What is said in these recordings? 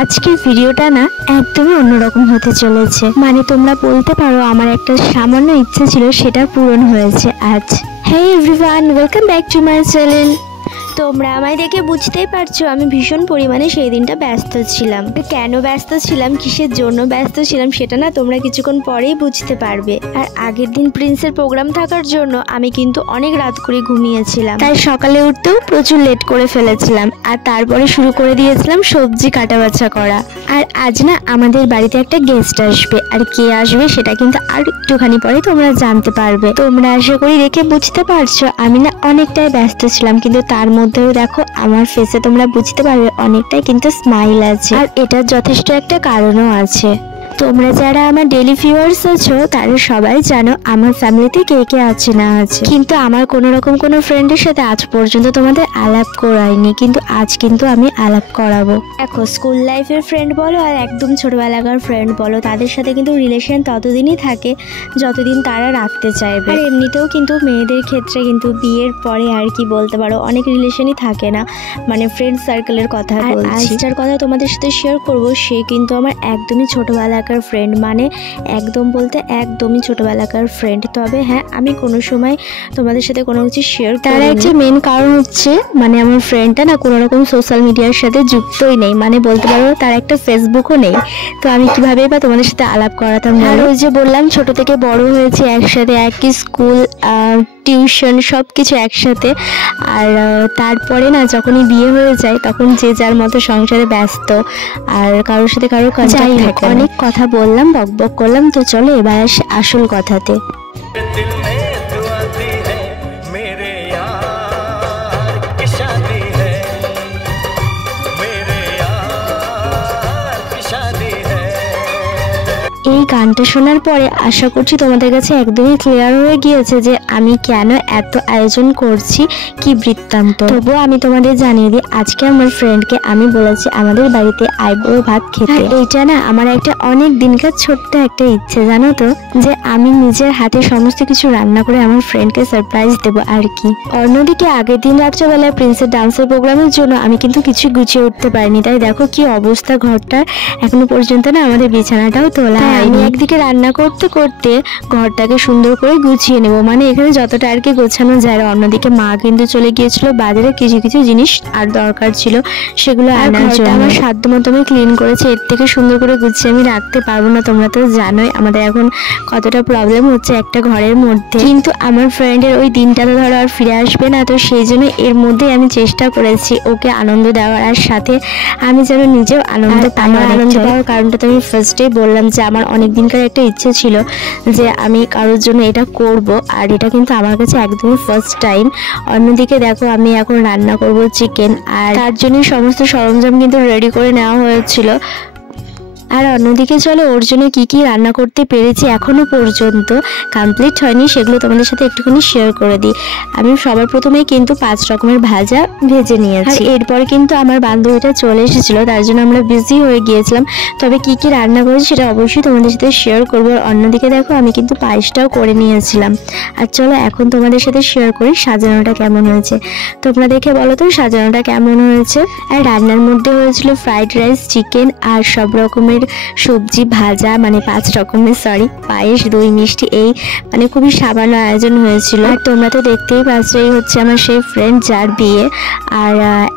আজকের ভিডিওটা না একদমই অন্যরকম হতে চলেছে। মানে তোমরা বলতে পারো আমার একটা সামান্য ইচ্ছে ছিল, সেটা পূরণ হয়েছে আজ। হেই everyone, welcome back to my channel. তোমরা আমায় দেখে বুঝতেই পারছো আমি ভীষণ পরিমাণে সেই দিনটা ব্যস্ত ছিলাম। কেন ব্যস্ত ছিলাম, কিসের জন্য ব্যস্ত ছিলাম সেটা না তোমরা কিছুক্ষণ পরেই বুঝতে পারবে। আর আগের দিন প্রিন্সের প্রোগ্রাম থাকার জন্য আমি কিন্তু অনেক রাত করে ঘুমিয়েছিলাম, তাই সকালে উঠতেও প্রচুর লেট করে ফেলেছিলাম। আর তারপরে শুরু করে দিয়েছিলাম সবজি কাটা বাছা করা। আর আজ না আমাদের বাড়িতে একটা গেস্ট আসবে, আর কে আসবে সেটা কিন্তু আর একটুখানি পরে তোমরা জানতে পারবে। তোমরা আশা করি দেখে বুঝতে পারছো আমি না অনেকটাই ব্যস্ত ছিলাম, কিন্তু তার মধ্যেও দেখো আমার ফেসে তোমরা বুঝতে পারবে অনেকটাই কিন্তু স্মাইল আছে। আর এটার যথেষ্ট একটা কারণও আছে। তোমরা যারা আমার ডেইলি ভিউয়ার্স আছো তারা সবাই জানো আমার ফ্যামিলিতে কে কে আছে না আছে, কিন্তু আমার কোনো রকম কোনো ফ্রেন্ডের সাথে আজ পর্যন্ত তোমাদের আলাপ করাইনি, কিন্তু আজ কিন্তু আমি আলাপ করাবো। দেখো স্কুল লাইফের ফ্রেন্ড বলো আর একদম ছোটবেলাকার ফ্রেন্ড বলো, তাদের সাথে কিন্তু রিলেশন ততদিনই থাকে যতদিন তারা রাখতে চাইবে। আর এমনিতেও কিন্তু মেয়েদের ক্ষেত্রে কিন্তু বিয়ের পরে আর কি বলতে পারো অনেক রিলেশনই থাকে না, মানে ফ্রেন্ড সার্কেলের কথা বলছি। যার কথা তোমাদের সাথে শেয়ার করবো সে কিন্তু আমার একদমই ছোটবেলা ফ্রেন্ড, মানে একদম বলতে একদমই ছোটবেলাকার ফ্রেন্ড। তবে হ্যাঁ, আমি কোনো সময় তোমাদের সাথে কোনো কিছু শেয়ার করি। তার একটা মেন কারণ হচ্ছে মানে আমার ফ্রেন্ডটা না কোনো রকম সোশ্যাল মিডিয়ার সাথে যুক্তই নেই, মানে বলতে পারো তার একটা ফেসবুকও নেই। তো আমি কিভাবে বা তোমাদের সাথে আলাপ করাতাম। আর ওই যে বললাম ছোট থেকে বড় হয়েছে একসাথে, একই স্কুল, টিউশন সব কিছু একসাথে। আর তারপরে না যখনই বিয়ে হয়ে যায় তখন যে যার মতো সংসারে ব্যস্ত, আর কারোর সাথে কারোর কন্টাক্ট থাকে। অনেক কথা বললাম, বকবক করলাম, তো চলো এবার আসি আসল কথাতে। এই গানটা শোনার পরে আশা করছি তোমাদের কাছে একদমই ক্লিয়ার হয়ে গিয়েছে যে আমি কেন এত আয়োজন করছি, কি বৃত্তান্ত। তবুও আমি তোমাদের জানিয়ে দিই, আজকে আমার ফ্রেন্ডকে আমি বলেছি আমাদের বাড়িতে আইবুড়ো ভাত খেতে। এইটা না আমার একটা অনেক দিনকার ছোট্ট একটা ইচ্ছে, জানো তো, যে আমি নিজের হাতে সমস্ত কিছু রান্না করে আমার ফ্রেন্ডকে সারপ্রাইজ দেবো আর কি। অন্যদিকে আগের দিন রাত্রেবেলায় প্রিন্সের ডান্সের প্রোগ্রামের জন্য আমি কিন্তু কিছু গুছিয়ে উঠতে পারিনি, তাই দেখো কি অবস্থা ঘরটার। এখনো পর্যন্ত না আমাদের বিছানাটাও তোলা। আমি একদিকে রান্না করতে করতে ঘরটাকে সুন্দর করে গুছিয়ে নেব, মানে এখানে যতটা আর কি গোছানো যায়। অন্যদিকে মা কিন্তু চলে গিয়েছিল বাজারে, কিছু কিছু জিনিস আর দরকার ছিল সেগুলো আনার জন্য। আমার সাধ্য মতো আমি ক্লিন করেছি, এর থেকে সুন্দর করে গুছিয়ে আমি রাখতে পারবো না। তোমরা তো জানোই আমাদের এখন কতটা প্রবলেম হচ্ছে একটা ঘরের মধ্যে। কিন্তু আমার ফ্রেন্ডের ওই দিনটা তো ধরো আর ফিরে আসবে না, তো সেই জন্য এর মধ্যে আমি চেষ্টা করেছি ওকে আনন্দ দেওয়ার, আর সাথে আমি যেন নিজেও আনন্দ পাই। আমার আনন্দ পাওয়ার কারণটা তো আমি ফার্স্টেই বললাম যে আমার অনেক দিনকার একটা ইচ্ছে ছিল যে আমি কারোর জন্য এটা করব, আর এটা কিন্তু আমার কাছে একদমই ফার্স্ট টাইম। অন্যদিকে দেখো আমি এখন রান্না করব চিকেন, আর তার জন্য সমস্ত সরঞ্জাম কিন্তু রেডি করে নেওয়া হয়েছিল। আর অন্যদিকে চলো ওর জন্য কি কি রান্না করতে পেরেছি এখনো পর্যন্ত কমপ্লিট হয়নি, সেগুলো তোমাদের সাথে একটুখানি শেয়ার করে দিই। আমি সবার প্রথমেই কিন্তু 5 রকমের ভাজা ভেজে নিয়েছি। এরপরে কিন্তু আমার বান্ধবীটা চলে এসেছিলো, তার জন্য আমরা বিজি হয়ে গিয়েছিলাম। তবে কি কি রান্না করেছি সেটা অবশ্যই তোমাদের সাথে শেয়ার করবো। অন্যদিকে দেখো আমি কিন্তু পায়েসটাও করে নিয়েছিলাম। আর চলো এখন তোমাদের সাথে শেয়ার করি সাজানোটা কেমন হয়েছে। তোমরা দেখে বলো তো সাজানোটা কেমন হয়েছে। আর রান্নার মধ্যে হয়েছিল ফ্রাইড রাইস, চিকেন আর সব রকমের সবজি ভাজা, মানে 5 রকমের পায়েস, দই মিষ্টি, এই মানে খুবই সামান্য আয়োজন হয়েছিল। আর তোমরা তো দেখতেই পাচ্ছ এই হচ্ছে আমার সেই ফ্রেন্ড যার বিয়ে। আর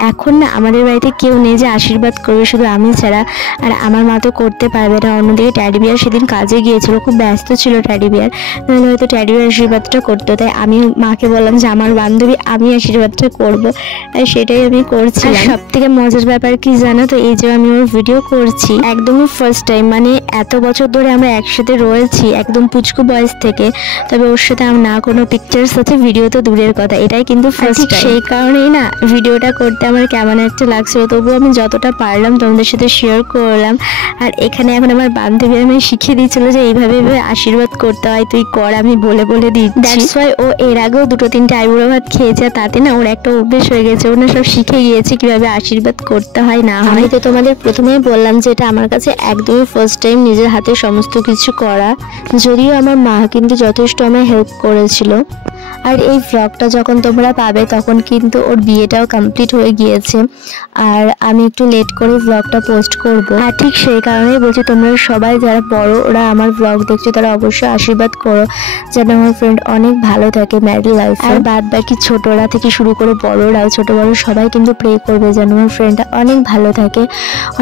এখন না আমাদের বাড়িতে কেউ নেই যে আশীর্বাদ করবে, শুধু আমি ছাড়া। আর আমার মা তো করতে পারবে না। অন্যদিকে ট্যাডি বিয়ার সেদিন কাজে গিয়েছিল, খুব ব্যস্ত ছিল ট্যাডি বিয়ার, নাহলে হয়তো ট্যাডি বিয়ার আশীর্বাদটা করতো। তাই আমি মাকে বললাম যে আমার বান্ধবী আমি আশীর্বাদটা করবো, আর সেটাই আমি করছি। সব থেকে মজার ব্যাপার কি জানো তো, এই যে আমি ওর ভিডিও করছি একদমই ফার্স্ট টাইম, মানে এত বছর ধরে আমরা একসাথে রয়েছি একদম পুচকু বয়স থেকে, তবে ওর সাথে আমার না কোনো পিকচার্স আছে, ভিডিও তো দূরের কথা, এটাই কিন্তু ফার্স্ট টাইম। সেই কারণেই না ভিডিওটা করতে আমার কেমন একটা লাগছিল, তবুও আমি যতটা পারলাম তোমাদের সাথে শেয়ার করলাম। আর এখানে এখন আমার বান্ধবী আমি শিখিয়ে দিয়েছিল যে এইভাবে আশীর্বাদ করতে হয়, তুই কর, আমি বলে বলে দিচ্ছি। দ্যাটস ওয়াই ও এর আগেও 2-3টে আইবুড়ো ভাত খেয়েছে, তাতে না ওর একটা অভ্যেস হয়ে গেছে, ও না সব শিখে গিয়েছে কিভাবে আশীর্বাদ করতে হয় না হয়। আমি তো তোমাদের প্রথমেই বললাম যে এটা আমার কাছে একদমই ফার্স্ট টাইম নিজের হাতে সমস্ত কিছু করা, যদিও আমার মা কিন্তু যথেষ্ট আমায় হেল্প করেছিল। আর এই ব্লগটা যখন তোমরা পাবে তখন কিন্তু ওর বিয়েটাও কমপ্লিট হয়ে গিয়েছে, আর আমি একটু লেট করে ব্লগটা পোস্ট করব। আর ঠিক সেই কারণেই বলছি তোমরা সবাই যারা বড় ওরা আমার ব্লগ দেখছো তারা অবশ্যই আশীর্বাদ করো যেন আমার ফ্রেন্ড অনেক ভালো থাকে ম্যারিড লাইফ। আর বাদ বাকি ছোটরা থেকে শুরু করে বড়রাও, ছোট বড় সবাই কিন্তু প্রে করবে যেন আমার ফ্রেন্ডটা অনেক ভালো থাকে,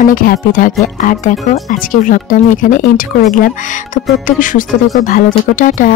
অনেক হ্যাপি থাকে। আর দেখো আজকের ব্লগটা আমি এখানে এন্ড করে দিলাম। তো প্রত্যেকে সুস্থ থেকো, ভালো থেকো, টাটা।